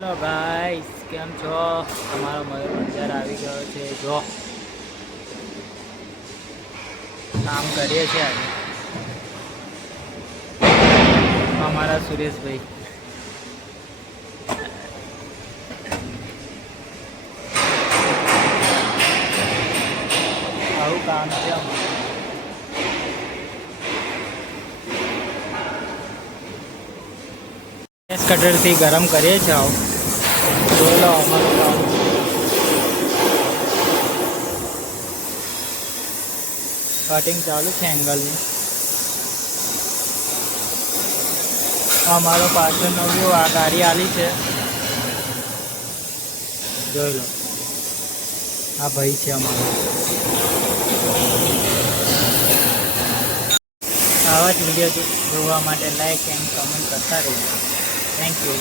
Hello guys, કેમ છો? તમારો મયુર અત્યારે આવી ગયો છે. જો કામ કરીએ છીએ આજે અમારા સુરેશભાઈ. આવું કામ છે અમારું. ગેસ કટરથી ગરમ કરીએ છીએ. આવું જોઈ લો અમારું કામ. કટિંગ ચાલુ છે એંગલની. અમારો પાછળનો વ્યૂ આ ગાડી આલી છે, જોઈ લો. આ ભાઈ છે અમારો. આવા જ વિડીયો જોવા માટે લાઈક એન્ડ કમેન્ટ કરતા રહેજો. Thank you.